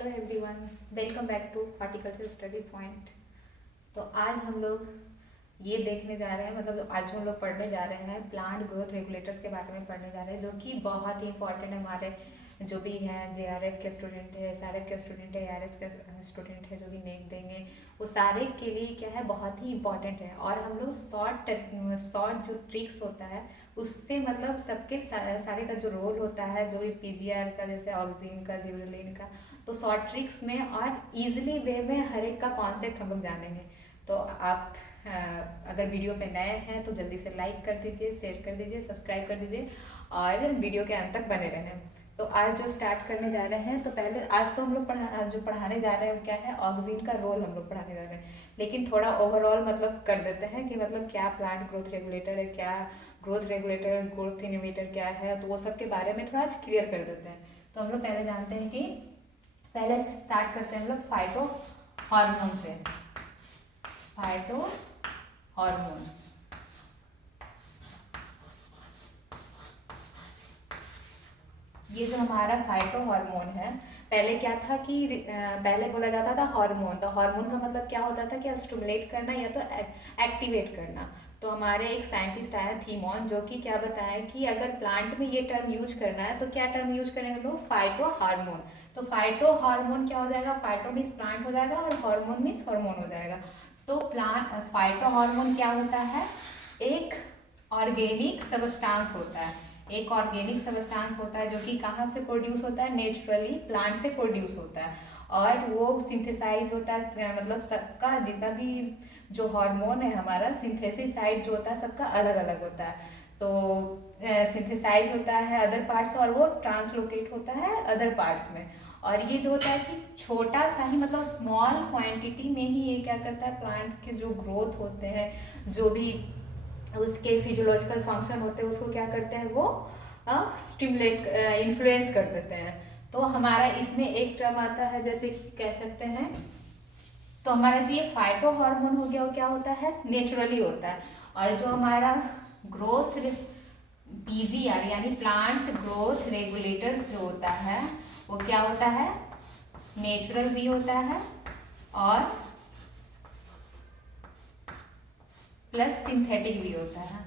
Hello everyone, welcome back to horticulture study point. तो आज हम लोग ये देखने जा रहे हैं, मतलब आज हम लोग पढ़ने जा रहे हैं प्लांट ग्रोथ रेगुलेटर्स के बारे में पढ़ने जा रहे हैं, जो कि बहुत ही इंपॉर्टेंट है हमारे जो भी हैं जेआरएफ के स्टूडेंट है, एसआरएफ के स्टूडेंट है, एआरएस के स्टूडेंट है, जो भी नेम देंगे वो सारे के लिए क्या है, बहुत ही इंपॉर्टेंट है। और हम लोग शॉर्ट जो ट्रिक्स होता है उससे मतलब सबके सारे का जो रोल होता है, जो भी पीजीआर का, जैसे ऑक्सीन का, जिबरेलिन का, तो शॉर्ट ट्रिक्स में और इजीली वे में हर एक का कॉन्सेप्ट हम लोग जानेंगे। तो आप अगर वीडियो पे नए हैं तो जल्दी से लाइक कर दीजिए, शेयर कर दीजिए, सब्सक्राइब कर दीजिए और वीडियो के अंत तक बने रहें। तो आज जो स्टार्ट करने जा रहे हैं, तो पहले आज तो हम लोग पढ़ाने जा रहे हैं क्या है, ऑक्सीन का रोल हम लोग पढ़ाने जा रहे हैं। लेकिन थोड़ा ओवरऑल मतलब कर देते हैं कि मतलब क्या प्लांट ग्रोथ रेगुलेटर है, क्या ग्रोथ रेगुलेटर, ग्रोथ इनहिबिटर क्या है, तो वो सब के बारे में थोड़ा क्लियर कर देते हैं। तो हम लोग पहले जानते हैं कि पहले स्टार्ट करते हैं हम लोग फाइटो हार्मोन से। फाइटो हार्मोन, ये जो हमारा फाइटो हार्मोन है, पहले क्या था कि पहले बोला जाता था हार्मोन। तो हार्मोन का मतलब क्या होता था कि स्टिमुलेट करना या तो एक्टिवेट करना। तो हमारे एक साइंटिस्ट आया थीमोन, जो कि क्या बताया कि अगर प्लांट में ये टर्म यूज करना है तो क्या टर्म यूज करेंगे लोग, फाइटो हार्मोन। तो फाइटो हार्मोन क्या हो जाएगा, फाइटो मीन्स प्लांट हो जाएगा और हार्मोन मीन्स हार्मोन हो जाएगा। तो प्लांट फाइटो हार्मोन क्या होता है, एक ऑर्गेनिक सबस्टांस होता है। एक ऑर्गेनिक सबस्टांस होता है जो कि कहाँ से प्रोड्यूस होता है, नेचुरली प्लांट से प्रोड्यूस होता है। और वो सिंथेसाइज होता है, मतलब सबका जितना भी जो हार्मोन है हमारा, सिंथेसिस साइड जो होता है सबका अलग अलग होता है। तो सिंथेसाइज होता है अदर पार्ट्स और वो ट्रांसलोकेट होता है अदर पार्ट्स में। और ये जो होता है कि छोटा सा ही, मतलब स्मॉल क्वांटिटी में ही ये क्या करता है, प्लांट्स के जो ग्रोथ होते हैं, जो भी उसके फिजियोलॉजिकल फंक्शन होते हैं, उसको क्या करते हैं, वो स्टिमुलेट इन्फ्लुएंस कर देते हैं। तो हमारा इसमें एक टर्म आता है, जैसे कि कह सकते हैं, तो हमारा जो ये फाइटो हार्मोन हो गया वो क्या होता है, नेचुरली होता है। और जो हमारा ग्रोथ पीजीआर यानी प्लांट ग्रोथ रेगुलेटर्स जो होता है वो क्या होता है, नेचुरल भी होता है और प्लस सिंथेटिक भी होता है।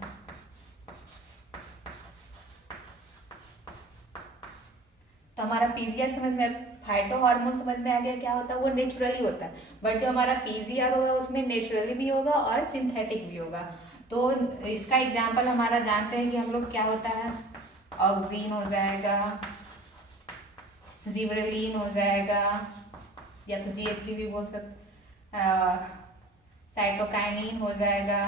तो हमारा पीजीआर समझ में, फाइटो हार्मोन समझ में आ गया क्या होता है, वो नेचुरली होता है। बट जो हमारा पीजीआर होगा उसमें नेचुरली भी होगा और सिंथेटिक भी होगा। तो इसका एग्जांपल हमारा जानते हैं कि हम लोग क्या होता है, ऑक्सीन हो जाएगा, जिबरेलिन हो जाएगा, या तो GH3 भी बोल सकते, साइटोकाइनिन हो जाएगा,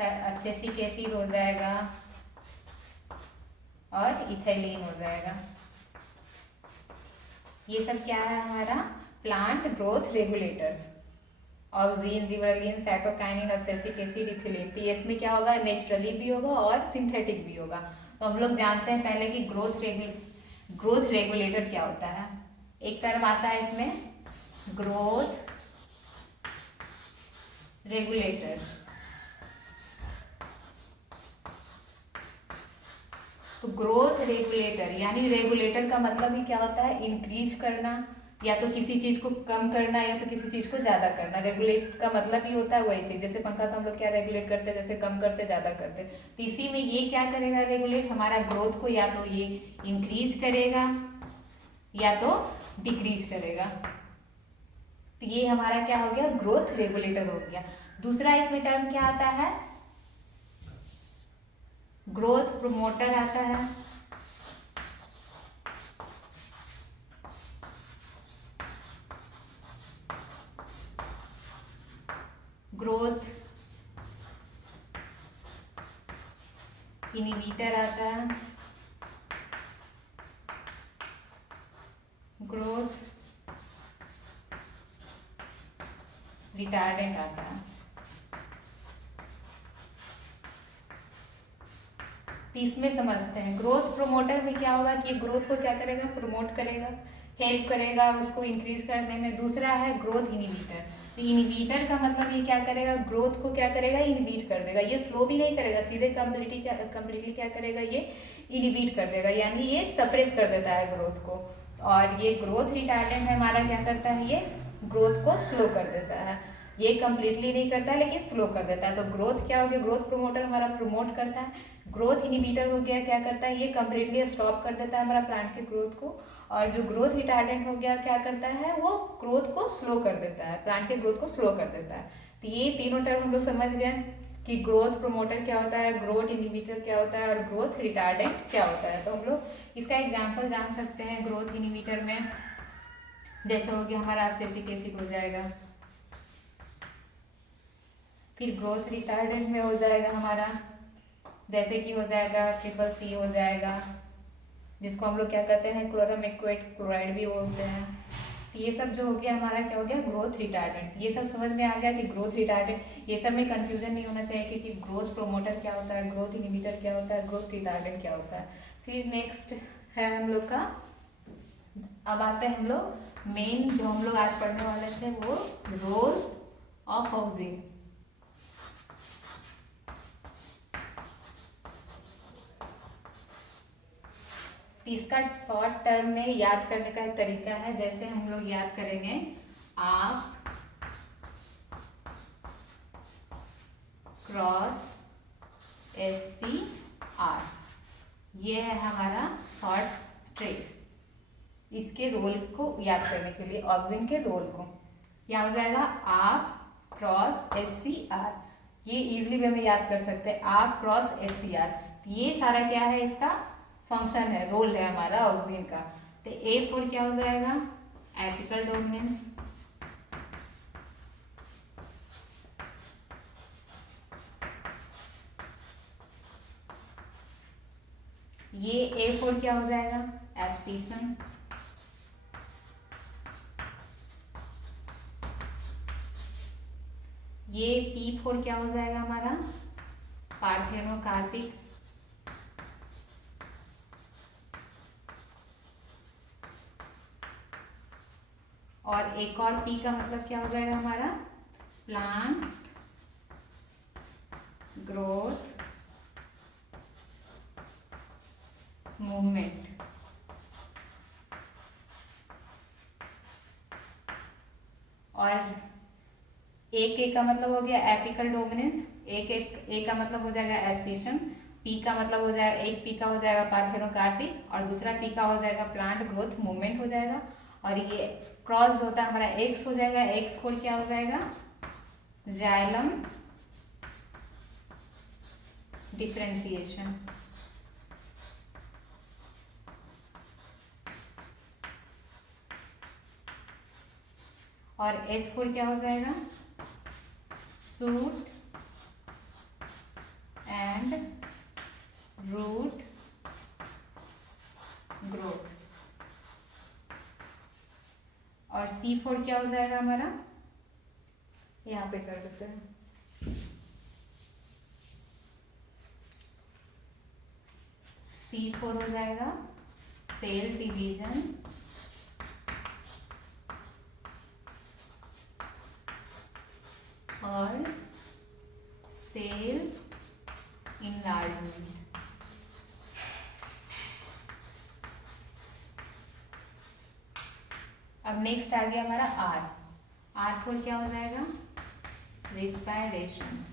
एब्सिसिक एसिड हो जाएगा और इथाइलिन हो जाएगा। ये सब क्या है हमारा plant growth regulators, oxygen, gibberellin, cytokinin, abscisic acid, ethylene. तो इसमें क्या होगा, नेचुरली भी होगा और सिंथेटिक भी होगा। तो हम लोग जानते हैं पहले कि ग्रोथ रेगुलेटर क्या होता है। एक टर्म आता है इसमें, ग्रोथ रेगुलेटर। तो ग्रोथ रेगुलेटर यानी रेगुलेटर का मतलब ही क्या होता है, इंक्रीज करना, या तो किसी चीज को कम करना या तो किसी चीज को ज्यादा करना। रेगुलेट का मतलब ही होता है वही चीज, जैसे पंखा तो हम लोग क्या रेगुलेट करते हैं, जैसे कम करते ज्यादा करते। तो इसी में ये क्या करेगा, रेगुलेट हमारा ग्रोथ को या तो ये इंक्रीज करेगा या तो डिक्रीज करेगा। तो ये हमारा क्या हो गया, ग्रोथ रेगुलेटर हो गया। दूसरा इसमें टर्म क्या आता है, ग्रोथ प्रोमोटर आता है। ग्रोथ इनहिबिटर आता है, ग्रोथ रिटार्डेंट आता है। तो इसमें समझते हैं ग्रोथ प्रोमोटर में क्या होगा कि ग्रोथ को क्या करेगा, प्रमोट करेगा, हेल्प करेगा उसको इंक्रीज करने में। दूसरा है ग्रोथ इनहिबिटर, तो इनहिबिटर का मतलब ये क्या करेगा, ग्रोथ को क्या करेगा, इनहिबिट कर देगा। ये स्लो भी नहीं करेगा, सीधे कम्प्लीटली क्या करेगा, ये इनहिबिट कर देगा, यानी ये सप्रेस कर देता है ग्रोथ को। और ये ग्रोथ रिटार्डेंट है हमारा, क्या करता है, ये ग्रोथ को स्लो कर देता है। ये कम्प्लीटली नहीं करता है लेकिन स्लो कर देता है। तो ग्रोथ क्या हो गया, ग्रोथ प्रोमोटर हमारा प्रमोट करता है, ग्रोथ इनहिबिटर हो गया क्या करता है, ये कम्प्लीटली स्टॉप कर देता है हमारा प्लांट के ग्रोथ को। और जो ग्रोथ रिटार्डेंट हो गया क्या करता है, वो ग्रोथ को स्लो कर देता है, प्लांट के ग्रोथ को स्लो कर देता है। तो ये तीनों टर्म हम लोग समझ गए कि ग्रोथ प्रोमोटर क्या होता है, ग्रोथ इनहिबिटर क्या होता है, और ग्रोथ रिटार्डेंट क्या होता है। तो हम लोग इसका एग्जाम्पल जान सकते हैं ग्रोथ इनहिबिटर में, जैसे हो गया हमारा एब्सेसिक एसिड हो जाएगा। फिर ग्रोथ रिटार्डेंट में हो जाएगा हमारा, जैसे कि हो जाएगा CCC हो जाएगा, जिसको हम लोग क्या कहते हैं, क्लोरामेक्वेट क्लोराइड भी बोलते हैं। तो ये सब जो हो गया हमारा क्या हो गया, ग्रोथ रिटार्डेंट। ये सब समझ में आ गया कि ग्रोथ रिटार्डेंट, ये सब में कंफ्यूजन नहीं होना चाहिए कि ग्रोथ प्रोमोटर क्या होता है, ग्रोथ इनहिबिटर क्या होता है, ग्रोथ रिटार्डेंट क्या होता है। फिर नेक्स्ट है हम लोग का, अब आते हैं हम लोग मेन जो हम लोग आज पढ़ने वाले थे, वो रोल ऑफ ऑक्सीजन। इसका शॉर्ट टर्म में याद करने का एक तरीका है, जैसे हम लोग याद करेंगे, आप क्रॉस SCR, ये है हमारा शॉर्ट ट्रिक। इसके रोल को याद करने के लिए, ऑक्सीजन के रोल को क्या हो जाएगा, आप क्रॉस SCR, ये इजीली भी हमें याद कर सकते हैं, आप क्रॉस SCR। ये सारा क्या है, इसका फंक्शन है, रोल है हमारा ऑक्सीजन का। तो A4 क्या हो जाएगा, एपिकल डोमिनेंस, ये A4 क्या हो जाएगा, एब्सिशन, ये P4 क्या हो जाएगा हमारा, पार्थेनोकार्पिक, और एक और P का मतलब क्या हो जाएगा हमारा, प्लांट ग्रोथ मूवमेंट। और एक का मतलब हो गया एपिकल डोमिनेंस, एक का मतलब हो जाएगा एब्सिशन, P का मतलब हो जाएगा, एक P का हो जाएगा पार्थेनोकार्पिक, और दूसरा P का हो जाएगा प्लांट ग्रोथ मूवमेंट हो जाएगा। और ये क्रॉस होता है हमारा X हो जाएगा, X4 क्या हो जाएगा, जाइलम डिफरेंशिएशन। और S4 क्या हो जाएगा, सूट एंड रूट ग्रोथ। और C4 क्या हो जाएगा हमारा, यहाँ पे कर देते हैं, C4 हो जाएगा सेल डिवीजन और सेल इनलार्जमेंट। अब नेक्स्ट आ गया हमारा R4 क्या हो जाएगा, रिस्पायरेशन।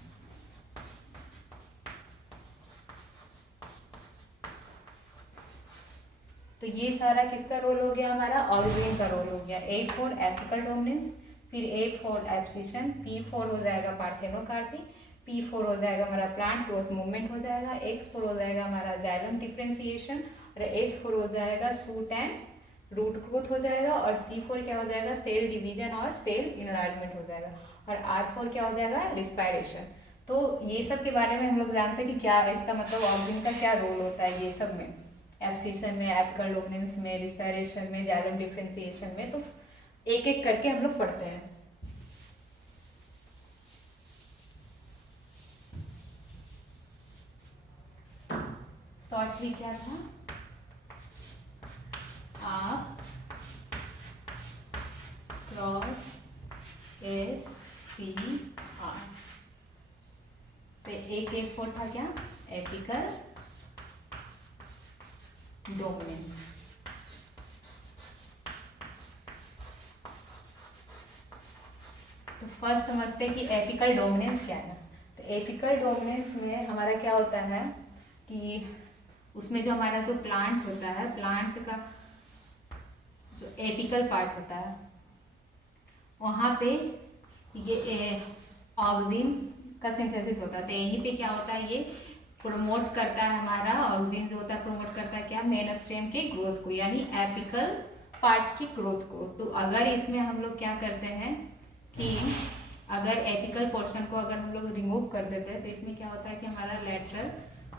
तो ये सारा किसका रोल हो गया हमारा, ऑक्सीजन का रोल हो गया। A4 एपिकल डोमिनेंस, फिर A4 एब्सिशन, P4 हो जाएगा पार्थेनोकार्पिक, P4 हो जाएगा हमारा प्लांट ग्रोथ मूवमेंट हो जाएगा, X4 हो जाएगा हमारा जाइलम डिफरेंशिएशन, और S4 हो जाएगा सूट एंड रूट ग्रोथ हो जाएगा, और C4 क्या हो जाएगा, सेल डिवीजन और सेल इनलार्जमेंट हो जाएगा, और R4 क्या हो जाएगा, रिस्पायरेशन। तो ये सब के बारे में हम लोग जानते हैं कि क्या इसका मतलब ऑक्सीजन का क्या रोल होता है ये सब में, एब्सिशन में, एपिकल डोमिनेंस में, रिस्पायरेशन में, जाइलम डिफरेंशिएशन में। तो एक एक करके हम लोग पढ़ते हैं। शॉर्टली क्या था, आप क्रॉस SCR CR। तो A4 था क्या, एपिकल डोमिनेंस। तो फर्स्ट समझते हैं कि एपिकल डोमिनेंस क्या है। तो एपिकल डोमिनेंस में हमारा क्या होता है कि उसमें जो हमारा जो प्लांट होता है, प्लांट का जो एपिकल पार्ट होता है वहाँ पे ये ऑक्सीजन का सिंथेसिस होता है। तो यहीं पे क्या होता है, ये प्रमोट करता है, हमारा ऑक्सीजन जो होता है प्रमोट करता है क्या, मेन स्टेम के ग्रोथ को, यानी एपिकल पार्ट की ग्रोथ को। तो अगर इसमें हम लोग क्या करते हैं कि अगर एपिकल पोर्शन को अगर हम लोग रिमूव कर देते हैं तो इसमें क्या होता है कि हमारा लेटरल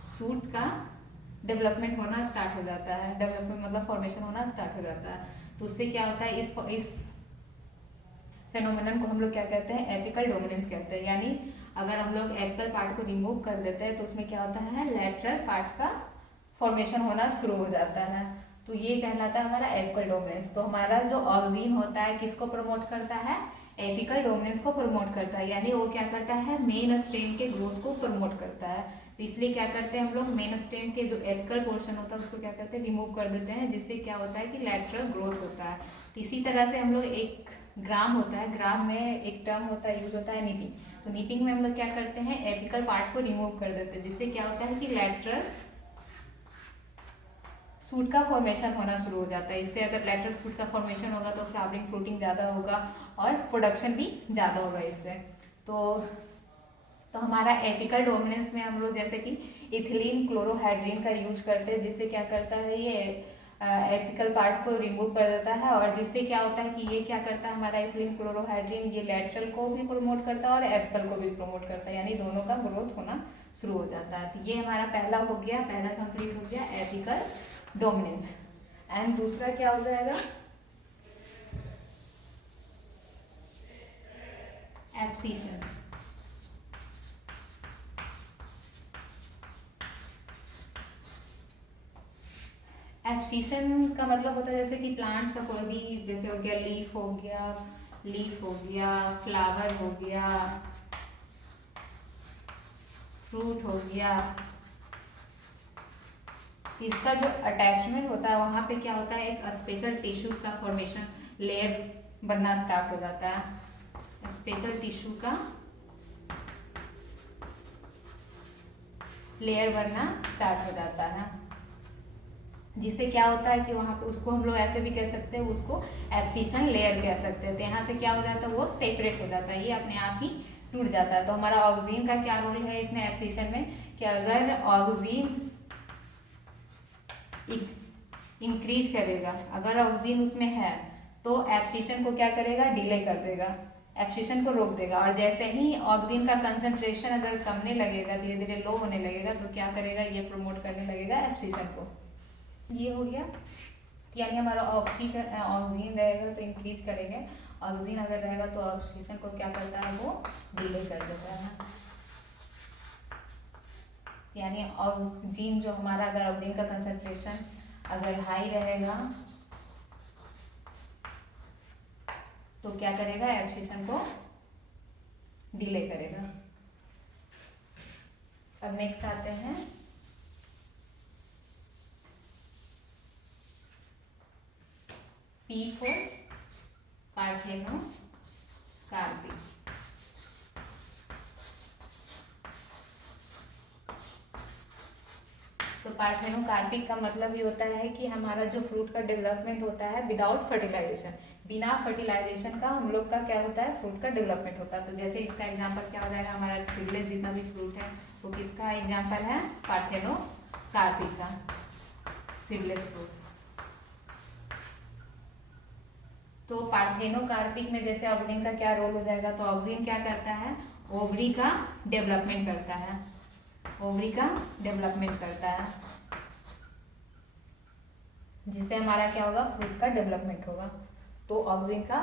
सूट का डेवलपमेंट होना स्टार्ट हो जाता है। डेवलपमेंट मतलब फॉर्मेशन होना स्टार्ट हो जाता है। तो उससे क्या होता है, इस फेनोमेनन को हम लोग क्या कहते हैं, एपिकल डोमिनेंस कहते हैं। यानी अगर हम लोग एपिकल पार्ट को रिमूव कर देते हैं तो उसमें क्या होता है, लेटरल पार्ट का फॉर्मेशन होना शुरू हो जाता है। तो ये कहलाता है हमारा एपिकल डोमिनेंस। तो हमारा जो ऑक्सीन होता है किसको प्रमोट करता है, एपिकल डोमिनेंस को प्रमोट करता है। यानी वो क्या करता है, मेन स्टेम के ग्रोथ को प्रमोट करता है। तो इसलिए क्या करते हैं हम लोग, मेन स्टेम के जो एपिकल पोर्शन होता है उसको क्या करते हैं, रिमूव कर देते हैं, जिससे क्या होता है कि लेटरल ग्रोथ होता है। तो इसी तरह से हम लोग एक ग्राम होता है, ग्राम में एक टर्म होता है, यूज होता है निपिंग। तो निपिंग में हम लोग क्या करते हैं, एपिकल पार्ट को रिमूव कर देते हैं, जिससे क्या होता है कि लेटरल सूट का फॉर्मेशन होना शुरू हो जाता है। इससे अगर लेटरल सूट का फॉर्मेशन होगा तो फ्लावरिंग फ्रूटिंग ज़्यादा होगा और प्रोडक्शन भी ज़्यादा होगा इससे। तो हमारा एपिकल डोमिनेंस में हम लोग जैसे कि इथिलीन क्लोरोहाइड्रीन का यूज करते हैं, जिससे क्या करता है, ये एपिकल पार्ट को रिमूव कर देता है। और जिससे क्या होता है कि ये क्या करता है, हमारा इथिलीन क्लोरोहाइड्रीन ये लेटरल को भी प्रमोट करता है और एपिकल को भी प्रमोट करता है, यानी दोनों का ग्रोथ होना शुरू हो जाता है। तो ये हमारा पहला हो गया, पहला कंप्लीट हो गया एपिकल डोमिनेंस। एंड दूसरा क्या हो जाएगा, एब्सिशन। एब्सिशन का मतलब होता है जैसे कि प्लांट्स का कोई भी, जैसे हो गया लीफ हो गया, लीफ हो गया, फ्लावर हो गया, फ्रूट हो गया, इसका जो अटैचमेंट होता है वहाँ पे क्या होता है, एक स्पेशल टिश्यू का फॉर्मेशन, लेयर बनना स्टार्ट हो जाता है। स्पेशल टिश्यू का लेयर बनना स्टार्ट हो जाता है, जिससे क्या होता है कि वहाँ पे उसको हम लोग ऐसे भी कह सकते हैं, उसको एब्सिशन लेयर कह सकते हैं। तो यहाँ से क्या हो जाता है, वो सेपरेट हो जाता है, ये अपने आप ही टूट जाता है। तो हमारा ऑक्सीजन का क्या रोल है इसमें एब्सिशन में, कि अगर ऑक्सीजन इंक्रीज करेगा, अगर ऑक्सीजन उसमें है तो एब्सिशन को क्या करेगा, डिले कर देगा, एब्सिशन को रोक देगा। और जैसे ही ऑक्सीजन का कंसंट्रेशन अगर कमने लगेगा, धीरे धीरे लो होने लगेगा, तो क्या करेगा, ये प्रमोट करने लगेगा एब्सिशन को। ये हो गया, यानी हमारा ऑक्सीजन रहेगा तो इंक्रीज करेंगे, ऑक्सीजन अगर रहेगा तो ऑक्सीजन को क्या करता है, वो डिले कर देता है। यानी ऑक्सीजन जो हमारा, अगर ऑक्सीजन का कंसंट्रेशन अगर हाई रहेगा तो क्या करेगा, एब्सिशन को डिले करेगा। अब नेक्स्ट आते हैं P4 पार्थेनोकार्पिक। तो पार्थेनोकार्पिक का मतलब ये होता है कि हमारा जो फ्रूट का डेवलपमेंट होता है विदाउट फर्टिलाइजेशन, बिना फर्टिलाइजेशन का हम लोग का क्या होता है, फ्रूट का डेवलपमेंट होता है। तो जैसे इसका एग्जांपल क्या हो जाएगा, हमारा सीडलेस जितना भी फ्रूट है वो किसका एग्जांपल है, पार्थेनोकार्पिक का सीडलेस फ्रूट। तो पार्थेनोकार्पिक में जैसे ऑक्सीजन का क्या रोल हो जाएगा, तो ऑक्सीजन क्या करता है, ओवरी का डेवलपमेंट करता है, ओवरी का डेवलपमेंट करता है, जिससे हमारा क्या होगा, फ्रूट का डेवलपमेंट होगा। तो ऑक्सीजन का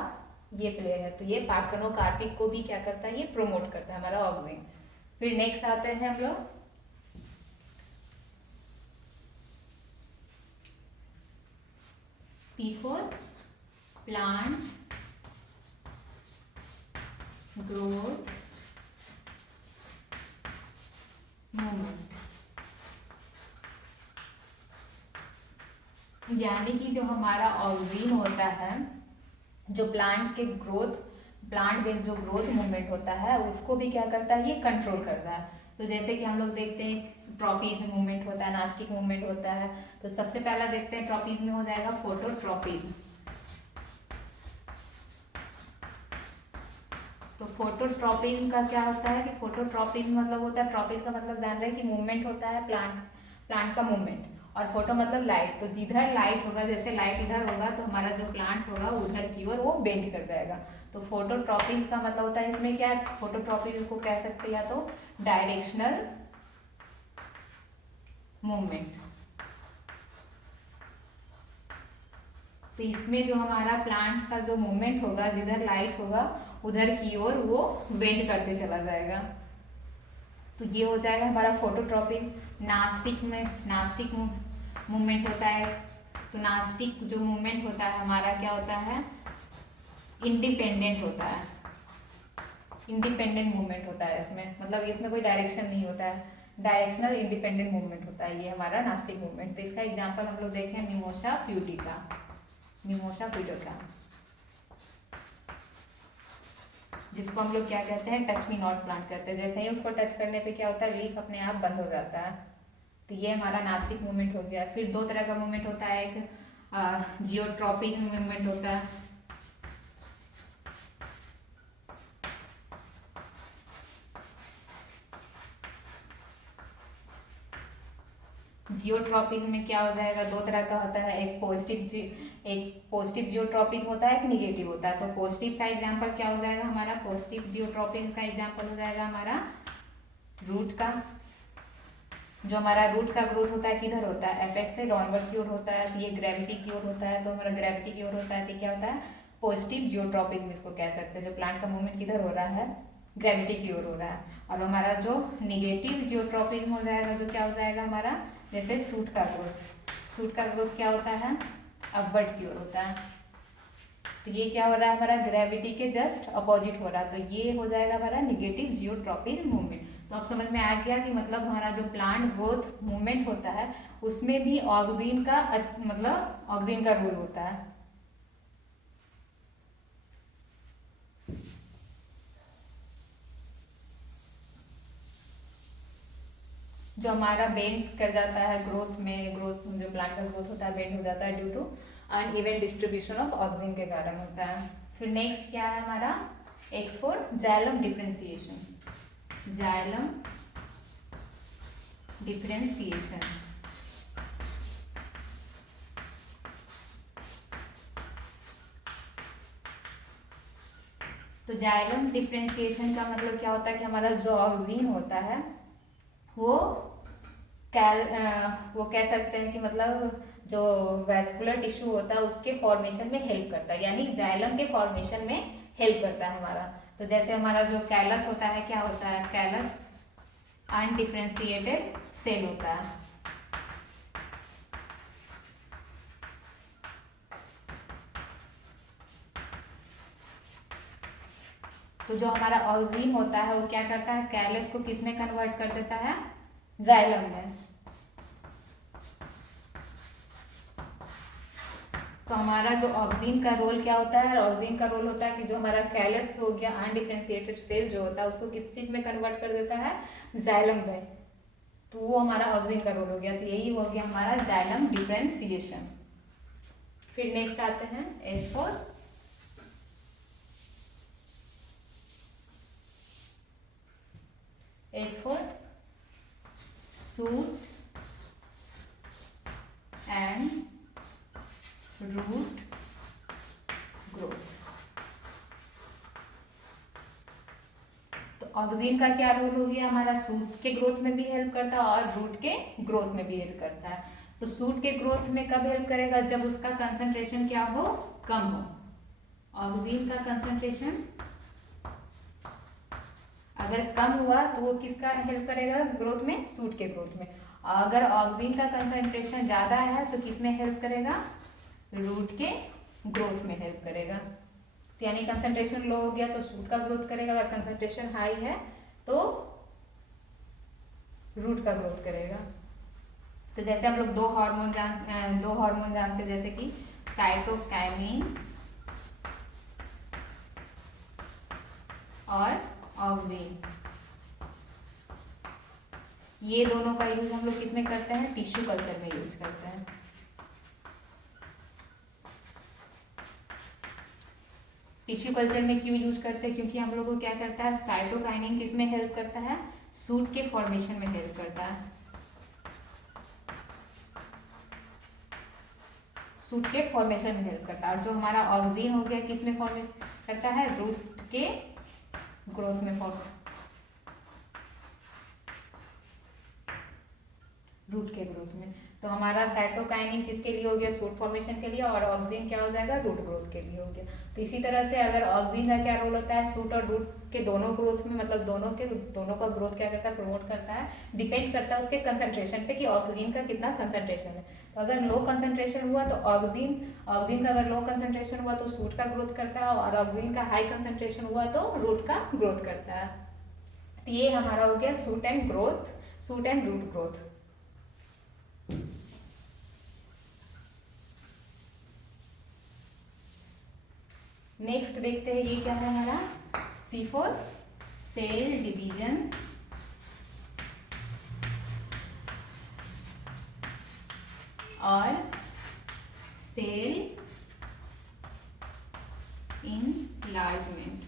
ये प्ले है। तो ये पार्थेनोकार्पिक को भी क्या करता है, ये प्रोमोट करता है हमारा ऑक्सीजन। फिर नेक्स्ट आते हैं हम लोग P4 प्लांट ग्रोथ मूवमेंट, यानी कि जो हमारा ऑक्सीन होता है, जो प्लांट के ग्रोथ, प्लांट बेस्ड जो ग्रोथ मूवमेंट होता है उसको भी क्या करता है, ये कंट्रोल करता है। तो जैसे कि हम लोग देखते हैं ट्रॉपीज मूवमेंट होता है, नास्टिक मूवमेंट होता है। तो सबसे पहला देखते हैं ट्रॉपीज में हो जाएगा फोटोट्रॉपिज्म। तो फोटोट्रॉपिज्म का क्या होता है कि फोटोट्रॉपिज्म मतलब होता है, ट्रॉपिज का मतलब जान रहे हैं कि मूवमेंट होता है, प्लांट का मूवमेंट, और फोटो मतलब लाइट। तो जिधर लाइट होगा, जैसे लाइट इधर होगा तो हमारा जो प्लांट होगा उधर की ओर वो बेंड कर जाएगा। तो फोटोट्रॉपिज्म का मतलब होता है, इसमें क्या, फोटोट्रॉपिज्म को कह सकते हैं या तो डायरेक्शनल मूवमेंट। तो इसमें जो हमारा प्लांट का जो मूवमेंट होगा, जिधर लाइट होगा उधर की ओर वो बेंड करते चला जाएगा। तो ये हो जाएगा हमारा फोटोट्रॉपिक। नास्टिक में नास्टिक मूवमेंट होता है। तो नास्टिक जो मूवमेंट होता है हमारा क्या होता है, इंडिपेंडेंट होता है, इंडिपेंडेंट मूवमेंट होता है इसमें, मतलब इसमें कोई डायरेक्शन नहीं होता है, डायरेक्शनल इंडिपेंडेंट मूवमेंट होता है ये हमारा नास्टिक मूवमेंट। तो इसका एग्जांपल हम लोग देखें मिमोसा प्यूडिका, मिमोसा प्यूडिका, जिसको हम लोग क्या कहते हैं, टच मी नॉट प्लांट कहते हैं। जैसे ही उसको टच करने पे क्या होता है, लीफ अपने आप बंद हो जाता है। तो ये हमारा नास्टिक मूवमेंट हो गया। फिर दो तरह का मूवमेंट होता है, एक जियोट्रॉपिक मूवमेंट होता है। जियोट्रॉपिज्म में क्या हो जाएगा, दो तरह का होता है, एक पॉजिटिव जियोट्रॉपिज्म होता है, एक निगेटिव होता है। तो पॉजिटिव का एग्जांपल क्या हो जाएगा हमारा, पॉजिटिव जियोट्रॉपिज्म का एग्जांपल हो जाएगा हमारा रूट का। जो हमारा रूट का ग्रोथ होता है किधर होता है, एपेक्स से डाउनवर्ड की ओर होता है। तो ये ग्रेविटी की ओर होता है, तो हमारा ग्रेविटी की ओर होता है। तो क्या होता है, पॉजिटिव जियोट्रॉपिज्म इसको कह सकते हैं। जो प्लांट का मूवमेंट किधर हो रहा है, ग्रेविटी की ओर हो रहा है। और हमारा जो निगेटिव जियोट्रॉपिज्म हो जाएगा, जो क्या हो जाएगा हमारा, जैसे सूट का ग्रोथ, सूट का ग्रोथ क्या होता है, अपवर्ड की ओर होता है। तो ये क्या हो रहा है हमारा, ग्रेविटी के जस्ट अपोजिट हो रहा है। तो ये हो जाएगा हमारा निगेटिव जियोट्रॉपिज्म मूवमेंट। तो अब समझ में आ गया कि मतलब हमारा जो प्लांट ग्रोथ मूवमेंट होता है उसमें भी ऑक्सीजन का मतलब ऑक्सीजन का रोल होता है। जो हमारा बेंड कर जाता है ग्रोथ में, ग्रोथ जो प्लांट का ग्रोथ होता है बेंड हो जाता है due to uneven distribution of oxygen के कारण होता है। फिर नेक्स्ट क्या है हमारा, X for xylem differentiation, xylem differentiation. तो जाइलम डिफरेंशिएशन का मतलब क्या होता है कि हमारा जो ऑक्सीजन होता है वो वो कह सकते हैं कि मतलब जो वैस्कुलर टिश्यू होता है उसके फॉर्मेशन में हेल्प करता है, यानी जाइलम के फॉर्मेशन में हेल्प करता है हमारा। तो जैसे हमारा जो कैलस होता है, क्या होता है, कैलस अनडिफरेंशिएटेड सेल होता है। तो जो हमारा ऑक्सीजन होता है वो क्या करता है, कैलस को किस में कन्वर्ट कर देता है, जाइलम में। तो हमारा जो ऑक्सीजन का रोल क्या होता है, ऑक्सीजन का रोल होता है कि जो हमारा कैलस हो गया, अनडिफरेंशिएटेड सेल जो होता है उसको किस चीज में कन्वर्ट कर देता है, जाइलम में। तो वो हमारा ऑक्सीजन का रोल हो गया। तो यही हो गया हमारा जाइलम डिफरेंशिएशन। फिर नेक्स्ट आते हैं S for shoot and root growth. तो ऑक्सीजन का क्या रोल हो गया, हमारा सूट के ग्रोथ में भी हेल्प करता है और रूट के ग्रोथ में भी हेल्प करता है। तो सूट के ग्रोथ में कब हेल्प करेगा, जब उसका कंसंट्रेशन क्या हो, कम हो। ऑक्सीजन का कंसंट्रेशन अगर कम हुआ तो वो किसका हेल्प करेगा ग्रोथ में, सूट के ग्रोथ में। अगर ऑक्सीजन का कंसंट्रेशन ज़्यादा है तो किस में हेल्प करेगा, रूट के ग्रोथ में हेल्प करेगा। तो यानी कंसंट्रेशन लो हो गया तो सूट का ग्रोथ करेगा, अगर कंसंट्रेशन हाई है तो रूट का ग्रोथ करेगा। तो जैसे हम लोग दो हार्मोन जानते हैं, जैसे कि साइटोकाइनिन और ऑक्सिन, ये दोनों का यूज हम लोग किसमें करते हैं, टिश्यू कल्चर में यूज करते हैं। टिश्यू कल्चर में क्यों यूज करते हैं, क्योंकि हम लोग को क्या करता है, साइटोकाइनिन किस में हेल्प करता है, सूट के फॉर्मेशन में हेल्प करता है, सूट के फॉर्मेशन में हेल्प करता है। और जो हमारा ऑक्सिन हो गया किस में फॉर्मेशन करता है, रूट के ग्रोथ में रूट के ग्रोथ में। तो हमारा साइटोकाइनिन किसके लिए हो गया, सूट फॉर्मेशन के लिए, और ऑक्सिन क्या हो जाएगा, रूट ग्रोथ के लिए हो गया। तो इसी तरह से अगर ऑक्सिन का क्या रोल होता है, सूट और रूट के दोनों ग्रोथ में, मतलब दोनों का ग्रोथ क्या करता है, प्रमोट करता है, डिपेंड करता है उसके कंसंट्रेशन पे कि ऑक्सिन का कितना कंसंट्रेशन है। तो अगर लो कंसंट्रेशन हुआ तो ऑक्सिन का अगर लो कंसंट्रेशन हुआ तो सूट का ग्रोथ करता है, और ऑक्सिन का हाई कंसंट्रेशन हुआ तो रूट का ग्रोथ करता है। तो ये हमारा हो गया shoot and root growth. Next देखते हैं ये क्या है हमारा, C4 सेल डिवीजन और सेल इनलार्जमेंट।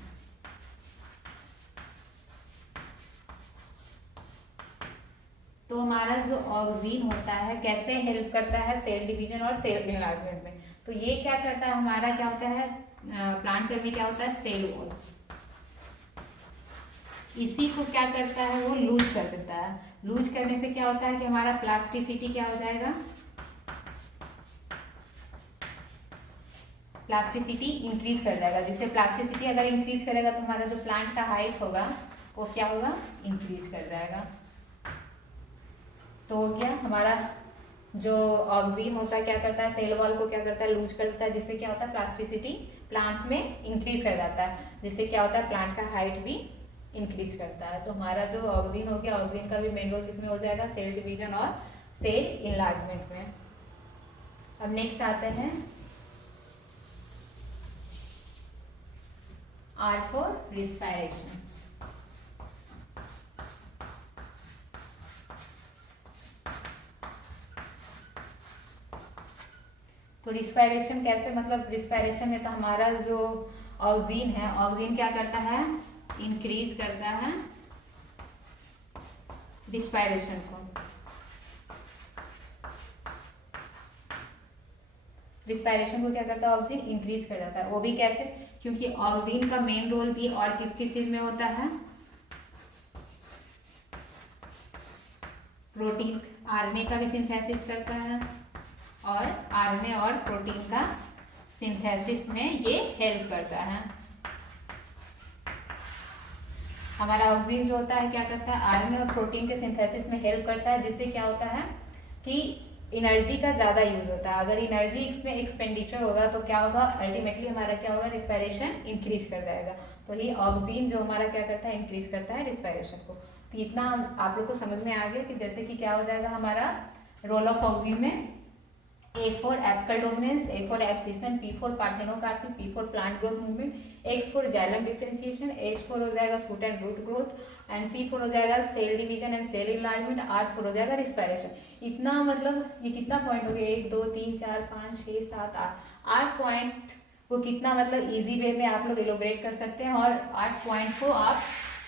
तो हमारा जो ऑक्सिन होता है कैसे हेल्प करता है सेल डिवीजन और सेल इनलार्जमेंट में, तो ये क्या करता है, हमारा क्या होता है, प्लांट सेल में क्या होता है, सेल वॉल, इसी को क्या करता है, वो लूज कर देता है। लूज करने से क्या होता है कि हमारा प्लास्टिसिटी क्या हो जाएगा, प्लास्टिसिटी इंक्रीज कर जाएगा। जिससे प्लास्टिसिटी अगर इंक्रीज करेगा तो हमारा जो प्लांट का हाइट होगा वो क्या होगा, इंक्रीज कर जाएगा। तो हो गया हमारा जो ऑक्सिन होता है क्या करता है, सेल वॉल को क्या करता है, लूज कर देता है, जिससे क्या होता है, प्लास्टिसिटी प्लांट्स में इंक्रीज कर जाता है, जिससे क्या होता है, प्लांट का हाइट भी इंक्रीज करता है। तो हमारा जो ऑक्सिन हो गया, ऑक्सिन का भी मेन रोल किसमें हो जाएगा, सेल डिवीजन और सेल इनलार्जमेंट में। अब नेक्स्ट आते हैं R for respiration। तो रिस्पायरेशन कैसे, मतलब रिस्पायरेशन में तो हमारा जो ऑक्सिन है, ऑक्सिन क्या करता है, इंक्रीज करता है रिस्पायरेशन को। रिस्पायरेशन को क्या करता है, ऑक्सिन इंक्रीज कर जाता है। वो भी कैसे, क्योंकि ऑक्सिन का मेन रोल भी और किस किस चीज में होता है, प्रोटीन आरएनए का भी सिंथेसिस करता है, और आरएनए और प्रोटीन का सिंथेसिस में ये हेल्प करता है। हमारा ऑक्सिन जो होता है क्या करता है, आरएनए और प्रोटीन के सिंथेसिस में हेल्प करता है, जिससे क्या होता है कि एनर्जी का ज़्यादा यूज होता है। अगर एनर्जी इसमें एक्सपेंडिचर होगा तो क्या होगा, अल्टीमेटली हमारा क्या होगा, रिस्पायरेशन इंक्रीज कर जाएगा। तो ये ऑक्सिन जो हमारा क्या करता है, इंक्रीज करता है रिस्पायरेशन को। तो इतना आप लोग को समझ में आ गया कि जैसे कि क्या हो जाएगा हमारा रोल ऑफ ऑक्सिन में, A for apical dominance, A for abscission, P for parthenocarpy, P for plant growth movement, X for xylem differentiation, H for हो जाएगा shoot and root growth, and C for हो जाएगा cell division and cell enlargement, R for हो जाएगा respiration। इतना मतलब ये कितना पॉइंट हो गया, 1 2 3 4 5 6 7 8 पॉइंट को कितना मतलब इजी वे में आप लोग एलोबरेट कर सकते हैं, और 8 पॉइंट को आप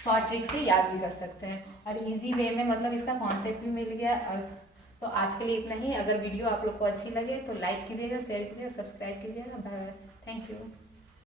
शॉर्ट ट्रिक से याद भी कर सकते हैं, और इजी वे में मतलब इसका कॉन्सेप्ट भी मिल गया। तो आज के लिए इतना ही। अगर वीडियो आप लोग को अच्छी लगे तो लाइक कीजिएगा, शेयर कीजिएगा, सब्सक्राइब कीजिएगा। Bye bye, thank you.